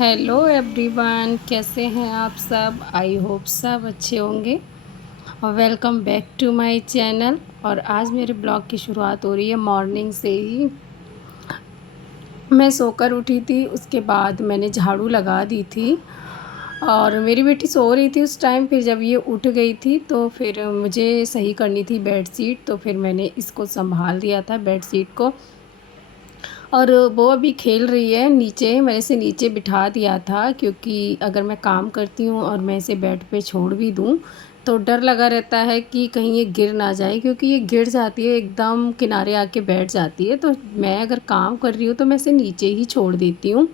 Hello everyone, कैसे हैं आप सब। आई होप सब अच्छे होंगे और welcome back to my channel. और आज मेरे ब्लॉग की शुरुआत हो रही है मॉर्निंग से ही। मैं सोकर उठी थी, उसके बाद मैंने झाड़ू लगा दी थी और मेरी बेटी सो रही थी उस टाइम। फिर जब ये उठ गई थी तो फिर मुझे सही करनी थी बेडशीट, तो फिर मैंने इसको संभाल दिया था बेडशीट को। और वो अभी खेल रही है नीचे। मैंने इसे नीचे बिठा दिया था क्योंकि अगर मैं काम करती हूँ और मैं इसे बेड पे छोड़ भी दूँ तो डर लगा रहता है कि कहीं ये गिर ना जाए, क्योंकि ये गिर जाती है एकदम किनारे आके बैठ जाती है। तो मैं अगर काम कर रही हूँ तो मैं इसे नीचे ही छोड़ देती हूँ,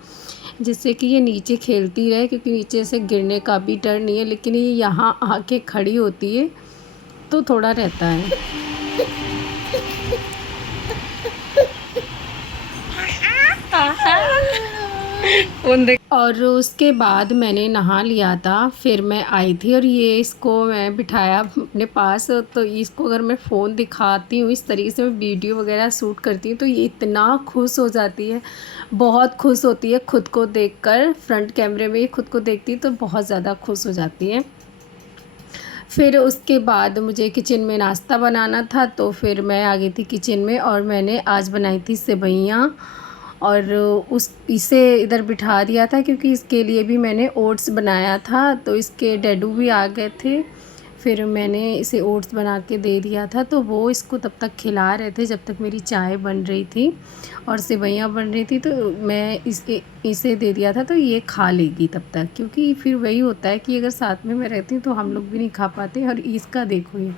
जिससे कि ये नीचे खेलती रहे, क्योंकि नीचे से गिरने का भी डर नहीं है। लेकिन ये यहाँ आके खड़ी होती है तो थोड़ा रहता है। और उसके बाद मैंने नहा लिया था, फिर मैं आई थी और ये इसको मैं बिठाया अपने पास। तो इसको अगर मैं फ़ोन दिखाती हूँ, इस तरीके से मैं वीडियो वगैरह शूट करती हूँ, तो ये इतना खुश हो जाती है, बहुत खुश होती है खुद को देखकर। फ्रंट कैमरे में ये खुद को देखती है तो बहुत ज़्यादा खुश हो जाती है। फिर उसके बाद मुझे किचन में नाश्ता बनाना था, तो फिर मैं आ गई थी किचन में और मैंने आज बनाई थी सेवइयाँ। और उस इसे इधर बिठा दिया था क्योंकि इसके लिए भी मैंने ओट्स बनाया था, तो इसके डैडू भी आ गए थे। फिर मैंने इसे ओट्स बना के दे दिया था, तो वो इसको तब तक खिला रहे थे जब तक मेरी चाय बन रही थी और सेवइयाँ बन रही थी। तो मैं इसे दे दिया था, तो ये खा लेगी तब तक, क्योंकि फिर वही होता है कि अगर साथ में मैं रहती हूँ तो हम लोग भी नहीं खा पाते। और इसका देखो,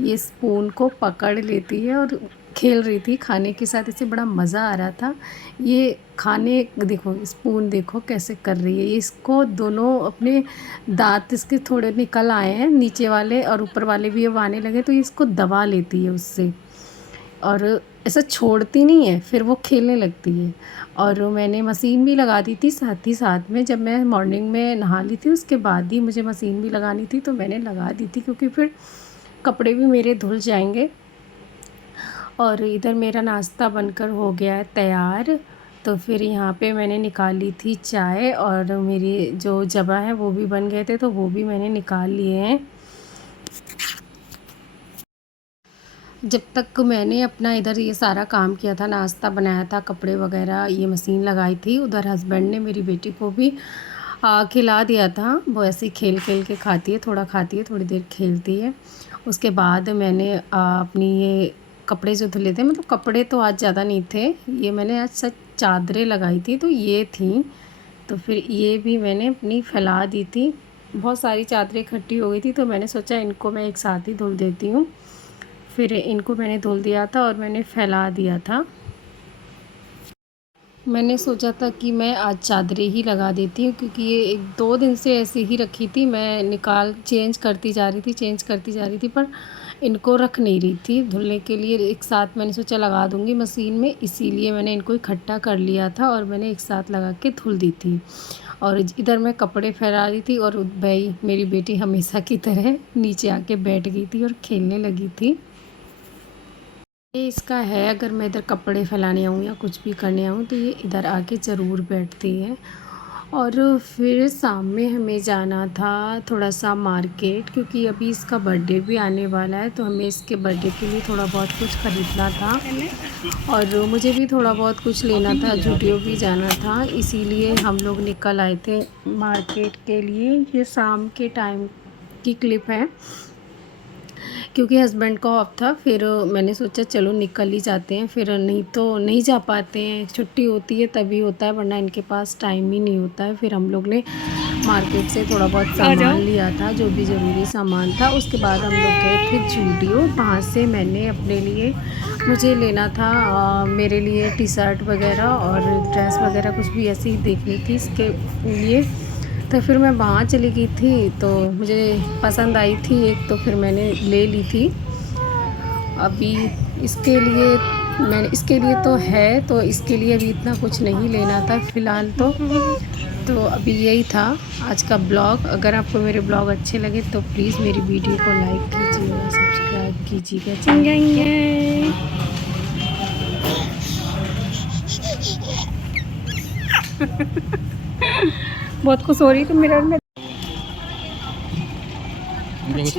ये स्पून को पकड़ लेती है और खेल रही थी खाने के साथ। इसे बड़ा मज़ा आ रहा था ये खाने। देखो स्पून देखो कैसे कर रही है ये। इसको दोनों अपने दांत इसके थोड़े निकल आए हैं, नीचे वाले और ऊपर वाले भी अब आने लगे, तो ये इसको दबा लेती है उससे और ऐसा छोड़ती नहीं है, फिर वो खेलने लगती है। और मैंने मशीन भी लगा दी थी साथ ही साथ में। जब मैं मॉर्निंग में नहा ली थी उसके बाद ही मुझे मशीन भी लगानी थी, तो मैंने लगा दी थी क्योंकि फिर कपड़े भी मेरे धुल जाएंगे। और इधर मेरा नाश्ता बनकर हो गया है तैयार। तो फिर यहाँ पे मैंने निकाली थी चाय और मेरी जो जबा है वो भी बन गए थे, तो वो भी मैंने निकाल लिए हैं। जब तक मैंने अपना इधर ये सारा काम किया था, नाश्ता बनाया था, कपड़े वगैरह, ये मशीन लगाई थी, उधर हस्बैंड ने मेरी बेटी को भी खिला दिया था। वो ऐसे ही खेल खेल के खाती है, थोड़ा खाती है, थोड़ी देर खेलती है। उसके बाद मैंने अपनी ये कपड़े जो धुले थे, मतलब कपड़े तो आज ज़्यादा नहीं थे, ये मैंने आज सच चादरें लगाई थी तो ये थी। तो फिर ये भी मैंने अपनी फैला दी थी। बहुत सारी चादरें इकट्ठी हो गई थी, तो मैंने सोचा इनको मैं एक साथ ही धुल देती हूँ। फिर इनको मैंने धुल दिया था और मैंने फैला दिया था। मैंने सोचा था कि मैं आज चादरें ही लगा देती हूँ, क्योंकि ये 1-2 दिन से ऐसे ही रखी थी। मैं निकाल चेंज करती जा रही थी, पर इनको रख नहीं रही थी धुलने के लिए। एक साथ मैंने सोचा लगा दूँगी मशीन में, इसीलिए मैंने इनको इकट्ठा कर लिया था और मैंने एक साथ लगा के धुल दी थी। और इधर मैं कपड़े फैला रही थी और भाई मेरी बेटी हमेशा की तरह नीचे आके बैठ गई थी और खेलने लगी थी। ये इसका है, अगर मैं इधर कपड़े फैलाने आऊँ या कुछ भी करने आऊँ तो ये इधर आके ज़रूर बैठती है। और फिर शाम में हमें जाना था थोड़ा सा मार्केट, क्योंकि अभी इसका बर्थडे भी आने वाला है, तो हमें इसके बर्थडे के लिए थोड़ा बहुत कुछ ख़रीदना था और मुझे भी थोड़ा बहुत कुछ लेना था, जुडियो भी जाना था, इसीलिए हम लोग निकल आए थे मार्केट के लिए। ये शाम के टाइम की क्लिप है, क्योंकि हस्बैंड का ऑफ था। फिर मैंने सोचा चलो निकल ही जाते हैं, फिर नहीं तो नहीं जा पाते हैं, छुट्टी होती है तभी होता है, वरना इनके पास टाइम ही नहीं होता है। फिर हम लोग ने मार्केट से थोड़ा बहुत सामान लिया था, जो भी ज़रूरी सामान था। उसके बाद हम लोग गए थे जूडियो। वहाँ से मैंने अपने लिए, मुझे लेना था मेरे लिए टी शर्ट वगैरह और ड्रेस वगैरह कुछ भी ऐसी ही देखनी थी इसके लिए। तो फिर मैं वहाँ चली गई थी, तो मुझे पसंद आई थी एक, तो फिर मैंने ले ली थी। अभी इसके लिए इसके लिए तो है, तो इसके लिए अभी इतना कुछ नहीं लेना था फ़िलहाल तो अभी यही था आज का ब्लॉग। अगर आपको मेरे ब्लॉग अच्छे लगे तो प्लीज़ मेरी वीडियो को लाइक कीजिएगा, सब्सक्राइब कीजिएगा चैनल को। बहुत खुश हो रही थी मिरर में। मुझे कुछ